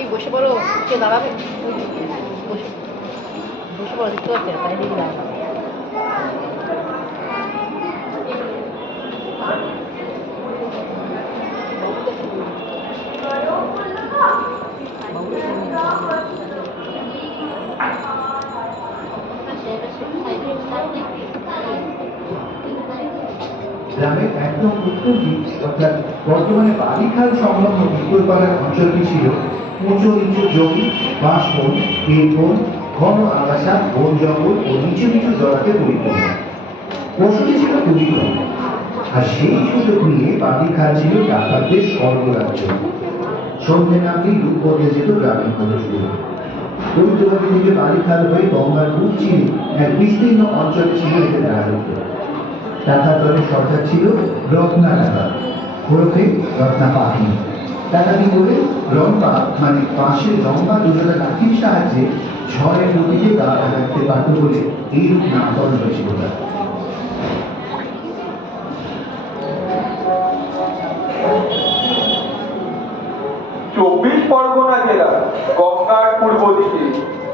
এই বসে পড়ো, কে দাঁড়াবে? বসে বসে পড়ো, দেখতে পাচ্ছে তাই দিদি দাঁড়াবে। গ্রামের একদম উত্তর দিক অর্থাৎ বর্তমানে বালিখাল সংলগ্ন বিকলপাড়ার অঞ্চলটি ছিল উঁচু নিচু জমি, বাঁশবন, বেলবন, ঘন আগাছা, বন জঙ্গল ও নিচু নিচু জলাতে পরিপূর্ণ। বসতি ছিল খুবই কম, আর সেই সুযোগ নিয়ে বালিখাল ছিল ডাকাতদের স্বর্গরাজ্য। সন্ধ্যে নামলেই রূপ বদলে যেত গ্রামের মানুষগুলো। দরিদ্রভাবে থেকে বালিখাল হয়ে গঙ্গার রূপ চিনে এক বিস্তীর্ণ অঞ্চলে ছিল এদের রাজত্ব। টাকার দলের সরকার ছিল রত্না টাকা, ওরফে রত্না পাখি। টাকাটি করে রম্পা মানে বাঁশের লম্বা দুজোড়া লাঠির সাহায্যে ঝড়ের নদীকে গা রাখতে পারত বলে এইরূপ নামকরণ হয়েছিল তার। চব্বিশ পরগনা জেলার গঙ্গার পূর্ব দিকে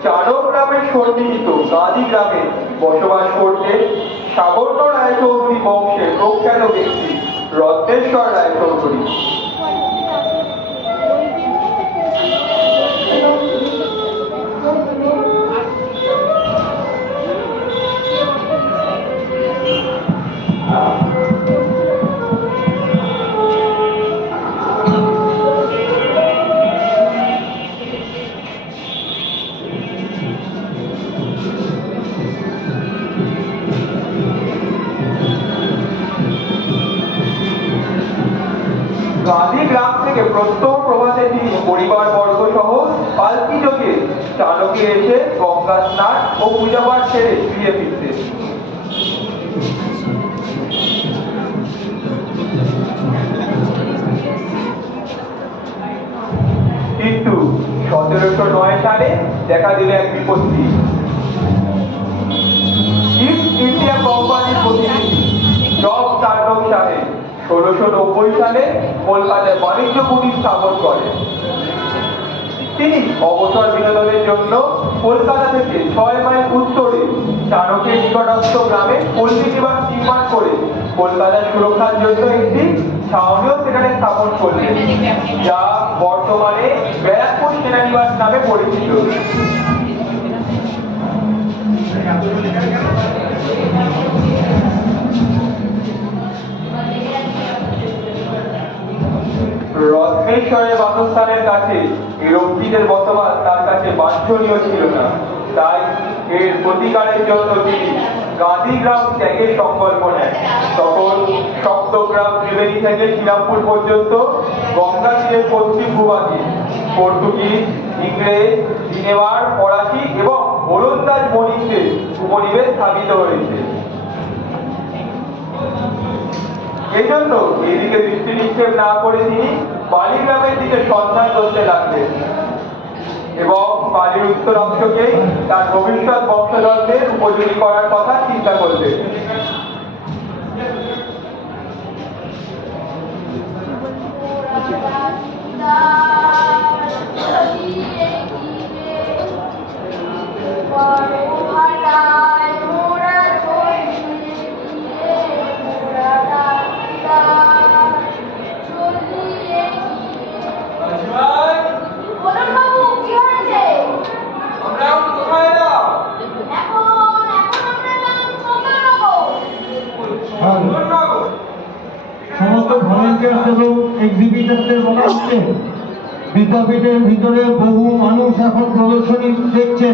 চারক গ্রামের সন্নিহিত গাদি গ্রামে বসবাস করতে সাবর্ণ রায়চৌধুরী বংশের প্রখ্যাত ব্যক্তি রত্নেশ্বর রায়চৌধুরী। গাদি গ্রাম থেকে প্রত্যহ প্রভাতে তিনি পরিবার বর্গ সহ পালকি যোগে চালকে এসে গঙ্গা স্নান ও পূজাপাঠ সেরে ফিরে ফিরতেন। কিন্তু 1709 সালে দেখা দিল এক বিপত্তি। ইস্ট ইন্ডিয়া কোম্পানির প্রতিনিধি জব চার্নক সাহেব 1690 সালে কলকাতায় বাণিজ্য কুটির স্থাপন করেন। তিনি অবসর বিনোদনের জন্য কলকাতা থেকে 6 মাইল উত্তরে চাণকের নিকটস্থ গ্রামে পল্লী নিবাস নির্মাণ করে কলকাতার সুরক্ষার জন্য একটি ছাউনিও সেখানে স্থাপন করলেন, যা বর্তমানে ব্যারাকপুর সেনানিবাস নামে পরিচিত। রত্নেশ্বরের বাসস্থানের কাছে এই রক্ষীদের বসবাস তার কাছে বাঞ্ছনীয় ছিল না, তাই এর প্রতিকারের জন্য তিনি গান্ধী গ্রাম ত্যাগের সংকল্প নেন। তখন সপ্তগ্রাম ত্রিবেণী থেকে শ্রীরামপুর পর্যন্ত গঙ্গা তীরের পশ্চিম ভূভাগে পর্তুগিজ, ইংরেজ, চীনেমার, ফরাসি এবং ওলন্দাজ বণিকদের উপনিবেশ স্থাপিত হয়েছে। এই জন্য এদিকে দৃষ্টি নিক্ষেপ না করে তিনি বালিগ্রামের দিকে সন্ধান করতে লাগলেন এবং বালির উত্তর অংশকে তার ভবিষ্যৎ বংশধরদের উপযোগী করার কথা চিন্তা করলেন। সমস্ত ভলেন্টিয়ার এবং এক্সিবিটারদের বলা হচ্ছে বিদ্যাপীঠের ভিতরে বহু মানুষ এখন প্রদর্শনী দেখছে।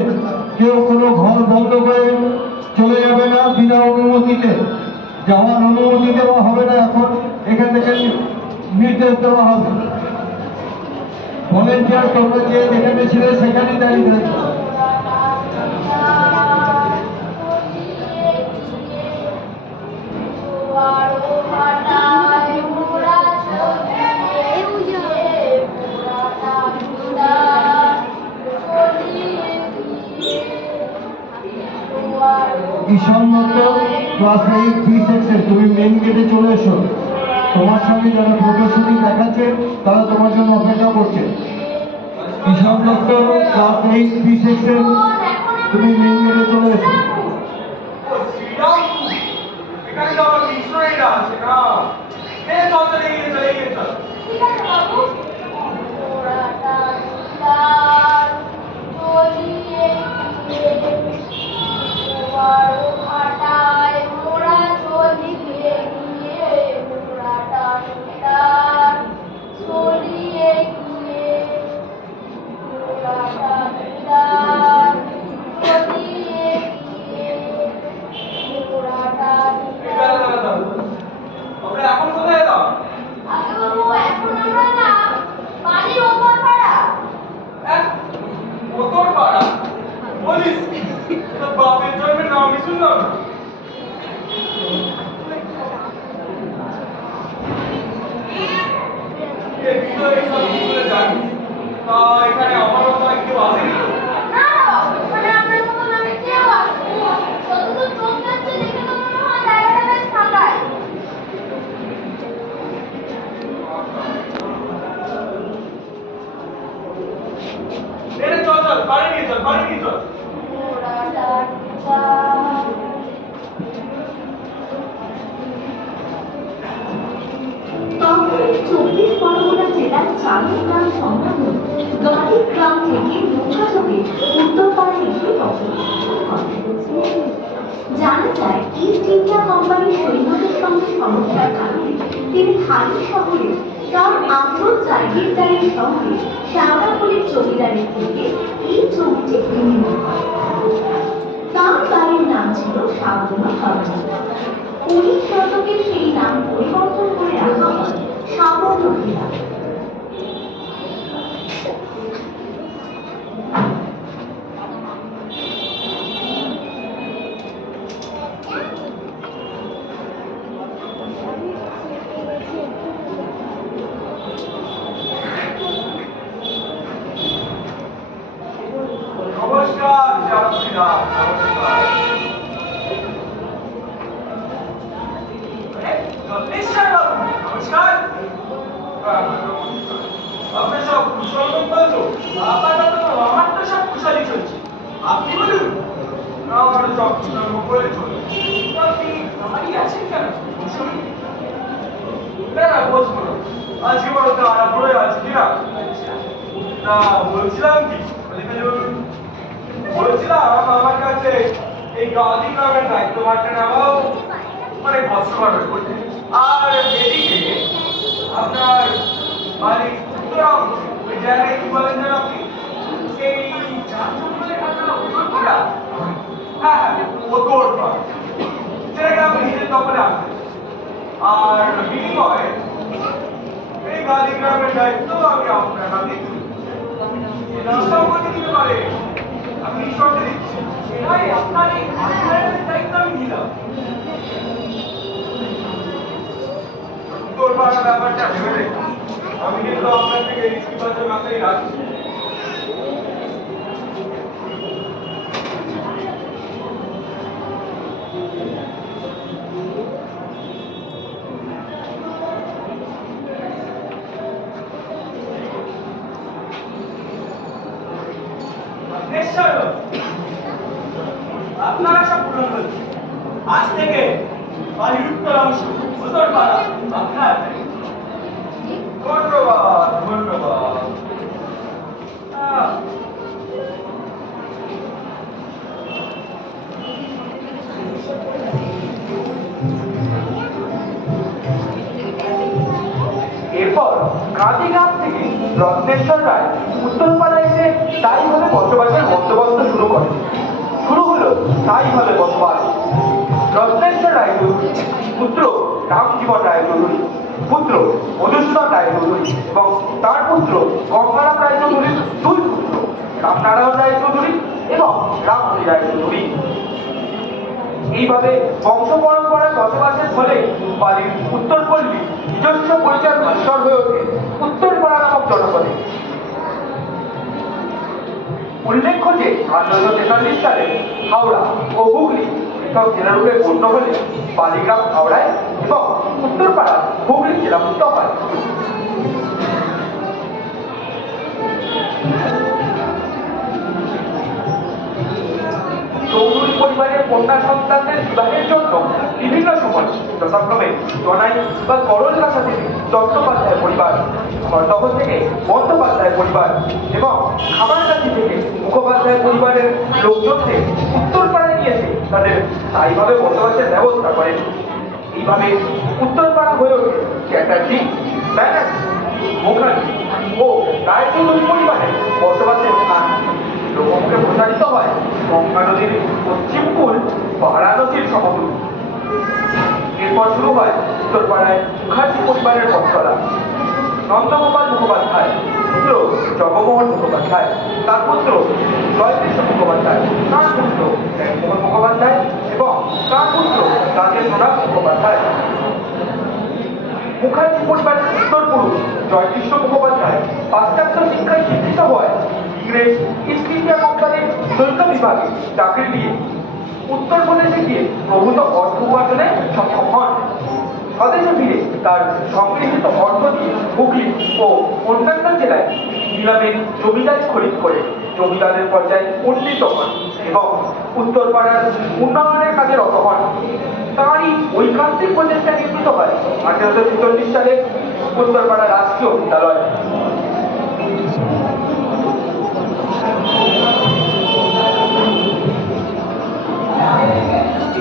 কেউ কোনো ঘর বন্ধ করে চলে যাবে না বিনা অনুমতিতে, যাওয়ার অনুমতি দেওয়া হবে না। এখন এখান থেকে নির্দেশ দেওয়া হবে। ভলেন্টিয়ার তোমরা যে যেখানে ছিলে সেখানেই দাঁড়িয়ে থাকবে। ঈশানমত ক্লাস 8 বি সেকশন, তুমি মেন গেটে চলে এসো। তোমার সঙ্গে যারা প্রদর্শনী দেখাচ্ছে তারা তোমার জন্য অপেক্ষা করছে। কৃষক দপ্তর ক্লাস 8 বি সেকশন, তুমি মেন গেটে চলে এসো। ও শ্রীরামপুর, এখানে তো আমার মিশনারিরা আছে না। চল চলে গিয়ে চল। ঠিক আছে বাবু। মোরাটা তার চলিয়ে গিয়ে তোমার ভাটায় মোরা চলিয়ে গিয়ে মোরাটা তার চলিয়ে গিয়ে মোরাটা তার চলিয়ে গিয়ে মোরাটা আমরা এখন কোথায় এলাম? আগে বাবু এখন আমরা না বাড়ির ওপর পাড়া। মোটর পাড়া বলিস তোর বাপের জন্মের নামই শুনলাম না। এখানে আমার মতো কেউ আসেনি তো? না বাবু, এখানে আপনার মতন আমি কেউ আসবো। যতদূর চোখ যাচ্ছে দেখে তো মনে হয় জায়গাটা বেশ ফাঁকাই। চল চল বাড়ি নিয়ে চল। মোরাটা তবে 24 পরগনা জেলার চালক গ্রাম সংলগ্ন গাড়ি গ্রাম থেকে নৌকাযোগে উত্তরপাড়ায় এসে বসবাস করেন। জানা যায় ইস্ট ইন্ডিয়া কোম্পানির সৈন্যদের সঙ্গে সমস্যার কারণে তিনি হালি শহরে তার আন্দোলন জাগিরদারের সঙ্গে শ্যাওড়াফুলির জমিদারের থেকে এই জমিটি বিনিময় করেন। তার বাড়ির নাম ছিল সাবরুমা কলোনি। 19 শতকে সেই নাম পরিবর্তন করে রাখা হয় সাবর্ণ ভিলা। নমস্কার শ্রীরামপুরীরা, নমস্কার। নিশ্চয় বাবু, নমস্কার। আপনার সব কুশল মঙ্গল তো? আপাতত আমার তো সব কুশলই চলছে। আপনি বলুন। আমার সব কুশল মঙ্গলে চলছে। আপনি আমারই আছেন কেন? শুনুন। না বসবো না, আজকে বড় তাড়া পড়ে আছে কিনা। না বলছিলাম কি, বলছিলাম আমার কাছে এই গাঁধী গ্রামের দায়িত্বভারটা নেওয়াও অনেক কষ্টকর হয়ে পড়ছে। আর এদিকে আপনার মানে উত্তরাম ওই জায়গায় কি বলেন যেন আপনি, সেই হ্যাঁ ওতরপা, সেটাকে আপনি নিজের দখলে আনবেন। আর বিনিময়ে এই গাঁধী গ্রামের দায়িত্ব আমি আপনার হাতে করতে দিতে পারে। আমি ঈশ্বরকে দিচ্ছি, এটাই আপনার এই দায়িত্ব আমি দিলাম। উত্তরপাড়া ব্যাপারটা ভেবে দেখুন। আমি কিন্তু আপনার থেকে ইতিবাচক আশাই রাখছি। আপনারা সব পূরণ হচ্ছে। আজ থেকে বাড়ির উত্তর অংশ উত্তরপাড়া আপনার। ধন্যবাদ ধন্যবাদ। এরপর গাঁধীগ্রাম থেকে রত্নেশ্বর রায় উত্তরপাড়ায় এসে স্থায়ীভাবে বসবাসের বন্দোবস্ত শুরু করেন। শুরু হলো স্থায়ীভাবে বসবাস। রত্নেশ্বর রায় চৌধুরী, পুত্র রামজীবন রায় চৌধুরী, পুত্র মধুসূদন রায় চৌধুরী এবং তার পুত্র গঙ্গারাম রায় চৌধুরীর দুই পুত্র রামনারায়ণ রায় চৌধুরী এবং রামহরি রায় চৌধুরী। এইভাবে বংশ পরম্পরায় বসবাসের ফলে বাড়ির উত্তরপল্লী নিজস্ব পরিচয় ভাস্কর হয়ে ওঠে উত্তরপাড়া নামক জনপদে। উল্লেখ্য যে 1843 সালে হাওড়া ও হুগলি পৃথক জেলা রূপে গণ্য হলে বালিগ্রাম হাওড়ায় এবং উত্তরপাড়া হুগলি জেলাভুক্ত হয়। কন্যা সন্তানদের বিবাহের জন্য বিভিন্ন সময় যথাক্রমে জনাই বা করল কাছা থেকে চট্টোপাধ্যায় পরিবার, খড়দহ থেকে বন্দ্যোপাধ্যায় পরিবার এবং খাবারকাছি থেকে মুখোপাধ্যায় পরিবারের লোকজনদের উত্তরপাড়ায় নিয়ে এসে তাদের স্থায়ীভাবে বসবাসের ব্যবস্থা করেন। এইভাবে উত্তরপাড়া হয়ে ওঠে চ্যাটার্জি, ব্যানার্জি, মুখার্জি ও রায়চৌধুরী পরিবারের বসবাসের স্থান। লোকমুখে প্রচারিত হয় গঙ্গা নদীর পশ্চিম কূল বারাণসীর সমতুল। এরপর শুরু হয় উত্তরপাড়ায় মুখার্জি পরিবারের বংশধর নন্দগোপাল মুখোপাধ্যায়, পুত্র জগমোহন মুখোপাধ্যায়, তার পুত্র জয়কৃষ্ণ মুখোপাধ্যায়, তার পুত্র মোহন মুখোপাধ্যায় এবং তার পুত্র রাজেন্দ্রনাথ মুখোপাধ্যায়। মুখার্জি পরিবারের উত্তর পুরুষ জয়কৃষ্ণ মুখোপাধ্যায় পাশ্চাত্য শিক্ষায় শিক্ষিত হওয়ায় ইংরেজ ইস্ট ইন্ডিয়া কোম্পানির শুল্ক বিভাগে চাকরি দিয়ে উত্তরপ্রদেশে গিয়ে প্রভূত অর্থ উপার্জনে সক্ষম হন। স্বদেশে ফিরে তার সংগৃহীত অর্থ দিয়ে হুগলি ও অন্যান্য জেলায় নিলামে জমিদারি খরিদ করে জমিদারের পর্যায়ে উন্নীত হন এবং উত্তরপাড়ার উন্নয়নের কাজে রত হন। তাঁরই ঐকান্তিক প্রচেষ্টা নির্মিত হয় 1846 সালে উত্তরপাড়া রাষ্ট্রীয় বিদ্যালয়।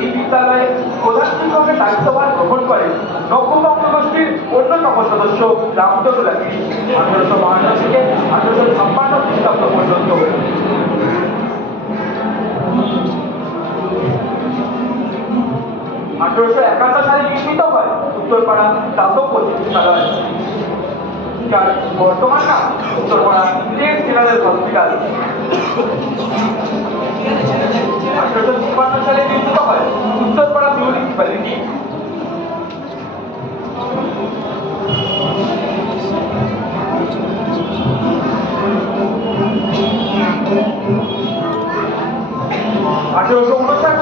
এই বিদ্যালয়ে প্রধান শিক্ষকের দায়িত্বভার গ্রহণ করেন নব্যবঙ্গ গোষ্ঠীর অন্যতম সদস্য রামচন্দ্র লাহিড়ী 1852 থেকে 1856 খ্রিস্টাব্দ পর্যন্ত। 1851 সালে নির্মিত হয় উত্তরপাড়া দাতব্য চিকিৎসালয়, যার বর্তমান নাম উত্তরপাড়া স্টেট জেনারেল হসপিটাল। 1853 সালে নির্মিত হয় উত্তরপাড়া মিউনিসিপ্যালিটি।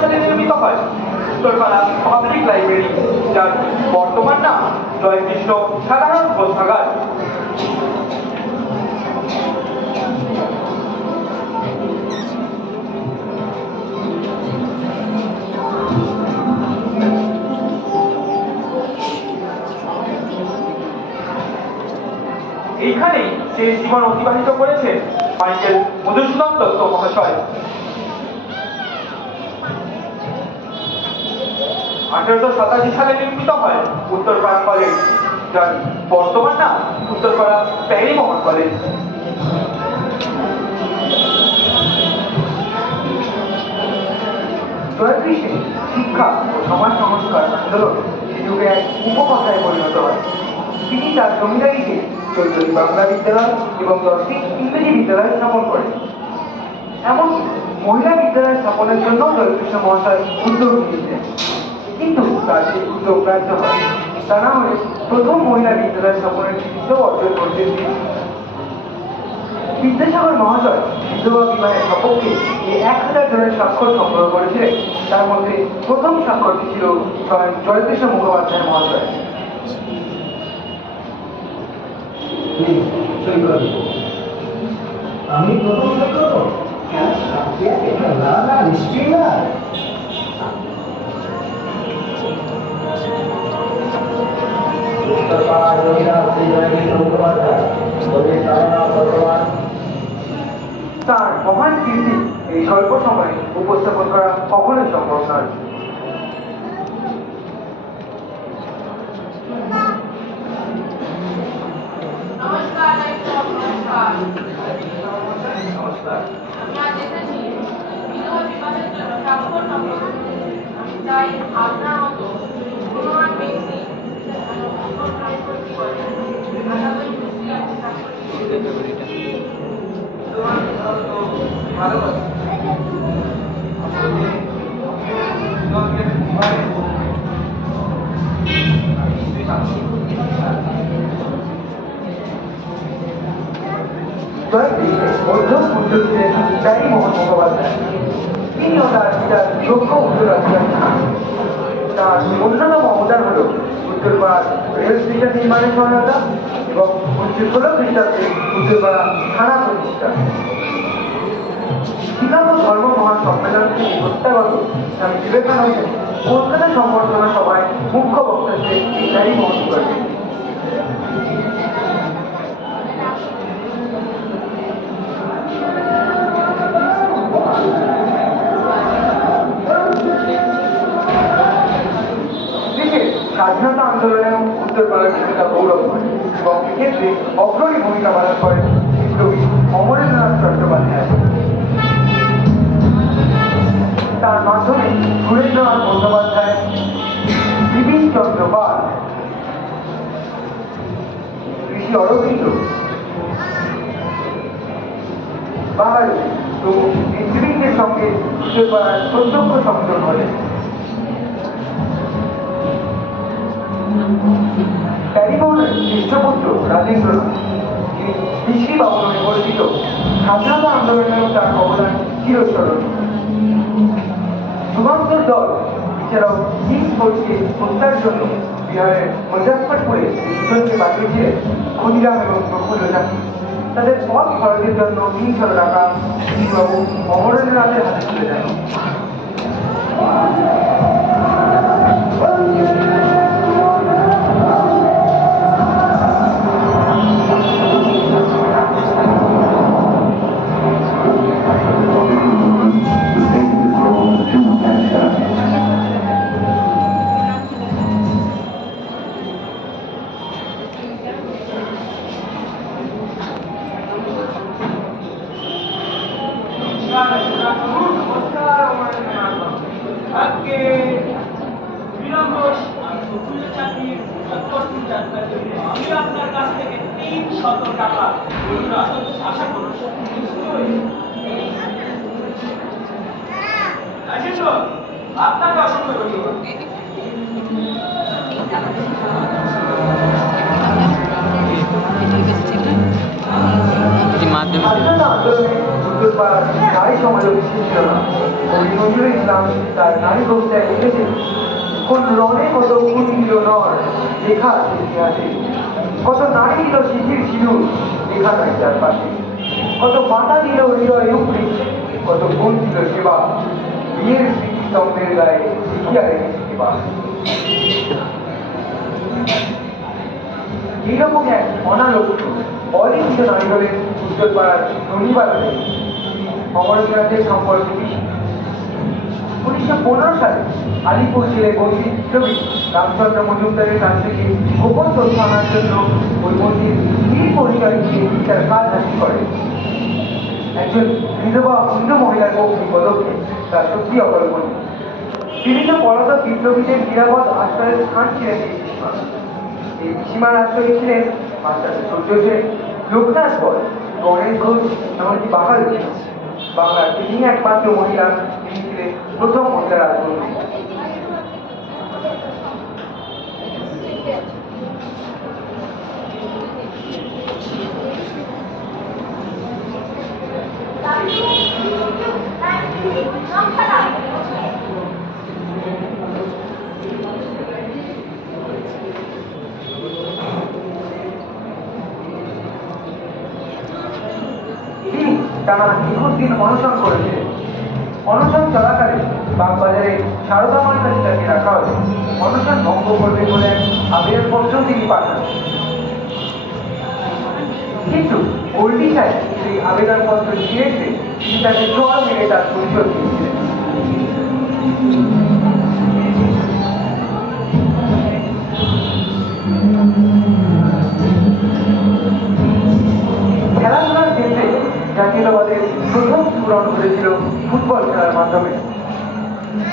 সালে নির্মিত হয় উত্তরপাড়া পাবলিক লাইব্রেরি, যার বর্তমান নাম জয়কৃষ্ণ সাধারণ গ্রন্থাগার। এইখানেই শেষ জীবন অতিবাহিত করেছেন মাইকেল মধুসূদন দত্ত মহাশয়। 1887 সালে নির্মিত হয় উত্তরপাড়া কলেজ, যার বর্তমান নাম উত্তরপাড়া প্যারিমোহন কলেজ। জয়কৃষ্ণের শিক্ষা ও সমাজ সংস্কার আন্দোলন সে যুগে এক উপকথায় পরিণত হয়। তিনি তার জমিদারিতে 14টি বাংলা বিদ্যালয় এবং 10টি ইংরেজি বিদ্যালয় স্থাপন করেন। এমনকি মহিলা বিদ্যালয় স্থাপনের জন্য জয়কৃষ্ণ মহাশয় উদ্যোগ নিয়েছিলেন, কিন্তু তার সেই উদ্যোগ ব্যর্থ হয়। তা না হলে প্রথম মহিলা বিদ্যালয় স্থাপনের কৃতিত্ব অর্জন করতেন তিনি। বিদ্যাসাগর মহাশয় বিধবা বিবাহের সপক্ষে যে 1000 জনের স্বাক্ষর সংগ্রহ করেছিলেন, তার মধ্যে প্রথম স্বাক্ষরটি ছিল স্বয়ং জয়কৃষ্ণ মুখোপাধ্যায় মহাশয়। আমি প্রথম তার মহান কীর্তি এই স্বল্প সময়ে উপস্থাপন করা কখনোই সম্ভব নয়। নমস্কার। আমি আজ এসেছি বিধবা বিবাহের জন্য স্বাক্ষর সংগ্রহ করতে। আমি চাই আপনার মতো গুণবান ব্যক্তি মধ্যম উদ্যোগীদের প্যারিমোহন মুখোপাধ্যায়, তিনিও তার পিতার যোগ্য উত্তরাধিকারী। তার অন্যতম অবদান হল উত্তরপাড়ার রেল স্টেশন নির্মাণের সহায়তা এবং 1916 খ্রিস্টাব্দে উত্তরপাড়া থানা প্রতিষ্ঠা। শিকাগো ধর্ম মহাসম্মেলন থেকে প্রত্যাগত স্বামী বিবেকানন্দের কলকাতা সংবর্ধনা সভায় মুখ্য বক্তা ছিলেন ইত্যাদি মহোদয়। দেশের স্বাধীনতা আন্দোলনেও উত্তরপাড়ার ভূমিকা গৌরবময় এবং এক্ষেত্রে অগ্রণী ভূমিকা পালন করেন বিপ্লবী অমরেন্দ্রনাথ চট্টোপাধ্যায়। তার মাধ্যমে সুরেন্দ্রনাথ বন্দ্যোপাধ্যায়, বিপিন চন্দ্র পাল, ঋষি অরবিন্দ, বাঙালি প্রমুখ নেতৃবৃন্দের সঙ্গে উত্তরপাড়ার প্রত্যক্ষ সংযোগ ঘটে। প্যারিমোহনের জ্যেষ্ঠ পুত্র রাজেন্দ্রনাথ, যিনি কৃষি বাবু নামে পরিচিত, স্বাধীনতা আন্দোলনেও তার অবদান চিরস্মরণীয়। যুগান্তর দল এছাড়াও কিংস ফোর্সকে হত্যার জন্য বিহারের মুজফ্ফরপুরে দুজনকে পাঠিয়েছিলেন ক্ষুদিরাম এবং প্রফুল্ল চাকী। তাদের পথ খরচের জন্য ৩০০ টাকা বাবু অমরেন্দ্রনাথের হাতে তুলে দেন। আজকে বিলম্ব প্রফুল্ল চাকরির উৎপত্তি যাত্রার জন্য আমি আপনার কাছ থেকে ৩০০ টাকা মুদ্রা আশা করছি। রাজেন্দ্র, আপনাকে অসংখ্য ধন্যবাদ। স্বাধীনতা আন্দোলনে উত্তরপাড়ার নারী সমাজও পিছিয়ে ছিল না। কবি নজরুল ইসলাম তার নারী কবিতায় লিখেছেন, কোন রণে কত কুটিল নর লেখা আছে ইতিহাসে, কত নারী দিল শিশির সিঁদুর লেখা নাই তার পাশে, কত মাতা দিল হৃদয় উপরে, কত গুণ দিল সেবা, বিয়ের স্মৃতিস্তম্ভের গায়ে লিখিয়া রেখেছে সেবা। এইরকম এক অনালোক্য অলিখিত নারী হলেন উত্তরপাড়ার ধনীবাড়ি অমরেন্দ্রনাথের সম্পর্কে বেশি। ১৯১৫ সালে আলিপুর জেলে বন্দী বিপ্লবী রামচন্দ্র মজুমদারের কাছ থেকে গোপন তথ্য আনার জন্য ওই বন্দির স্ত্রী পরিচয় দিয়ে তার কাজ হাসিল করে। একজন বিধবা হিন্দু মহিলার পক্ষে পদক্ষেপ তার সত্যি অকল্পনীয়। বিভিন্ন পলাতক বিপ্লবীদের নিরাপদ আশ্রয়ের স্থান ছিলেন এই সীমা। এই সীমার আশ্রয় ছিলেন মাস্টার সূর্য সেন, লোকনাথ বল, গণেশ ঘোষ, এমনকি বাহাল বাংলার তিনি একমাত্র মহিলা যিনি ছিলেন প্রথম মহিলা রাজমন্ত্রী। টানা ২১ দিন অনশন করেছিলেন। অনশন চলাকালে বাগবাজারে সারদা মার কাছে তাকে রাখা হয়। অনশন ভঙ্গ করবে বলে আবেদন পত্র তিনি পাঠান, কিন্তু গোল্ডি সাহেব সেই আবেদনপত্র দিয়ে এসে তিনি তাকে জোর মেরে তার পরিচয় দিয়েছিলেন। খেলাধুলার ক্ষেত্রে জাতীয়তাবাদের প্রথম স্ফুরণ ঘটেছিল ফুটবল খেলার মাধ্যমে।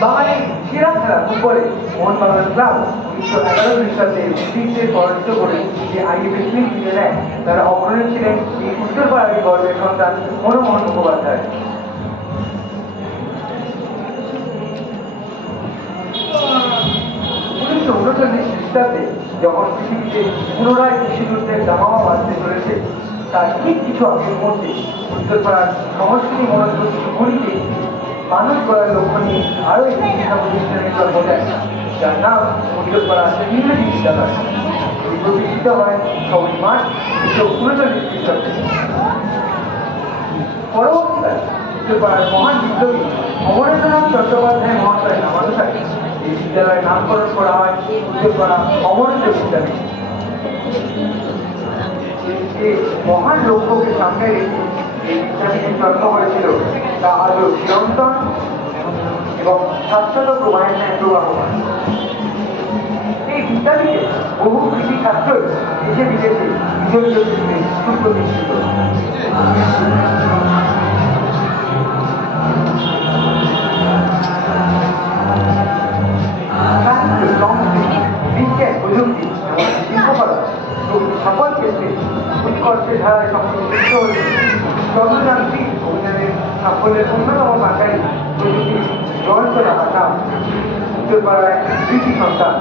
বাঙালির সেরা খেলা ফুটবলে মোহনবাগান ক্লাব ১৯১১ খ্রিস্টাব্দে ব্রিটিশদের পরাজিত করে যে আইএফএ লিগ জিতে নেয়, তারা অগ্রণী ছিলেন এই উত্তরপাড়ারই গর্বের সন্তান মনমোহন মুখোপাধ্যায়। ১৯৩৯ খ্রিস্টাব্দে যখন পৃথিবীতে পুনরায় কৃষিযুদ্ধের দামামা বাঁধতে চলেছে, তার ঠিক কিছু আগের মধ্যে উত্তরপাড়ার সংস্কৃতি মনোযোগগুলিকে মানুষ গড়ার লক্ষ্য নিয়ে আরও একটি শিক্ষা প্রতিষ্ঠানের জন্ম দেয়, যার নাম উত্তরপাড়া ইংরেজি বিদ্যালয়। এটি প্রতিষ্ঠিত হয় ৬ মার্চ ১৯৩৯ খ্রিস্টাব্দে। পরবর্তীকালে উত্তরপাড়ার মহান বিপ্লবী অমরেন্দ্রনাথ চট্টোপাধ্যায় মহাশয় নামানুসারে এই বিদ্যালয়ের নামকরণ করা হয় উত্তরপাড়া অমরেন্দ্র বিদ্যালয়। এই মহান লক্ষ্যকে সামনে রেখে এই বিদ্যালয়টি জন্ম হয়েছিল তা আজও চিরন্তন এবং শাশ্বত প্রবাহের ন্যায় প্রবাহমান। এই বিদ্যালয়ে বহু কৃষি ছাত্রই দেশে বিদেশে নিজ নিজ ক্ষেত্রে সুপ্রতিষ্ঠিত। বিজ্ঞান প্রযুক্তি এবং শিল্পকলা সকল ক্ষেত্রে উৎকর্ষের ধারায় সংযুক্ত হয়েছে। চন্দ্রযান্ত্রিক অভিযানের সাফল্যের অন্যতম মাথায় প্রযুক্তি গ্রহণ করে আমার নাম উত্তরপাড়ার কৃষি সন্তান।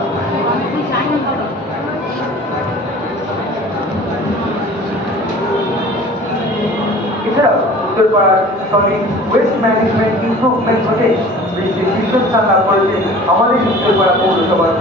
এছাড়াও উত্তরপাড়ার সলিড ওয়েস্ট ম্যানেজমেন্ট ইমপ্রুভমেন্ট হতে বিশ্বের শীর্ষস্থান লাভ করেছে আমাদের উত্তরপাড়া পৌরসভার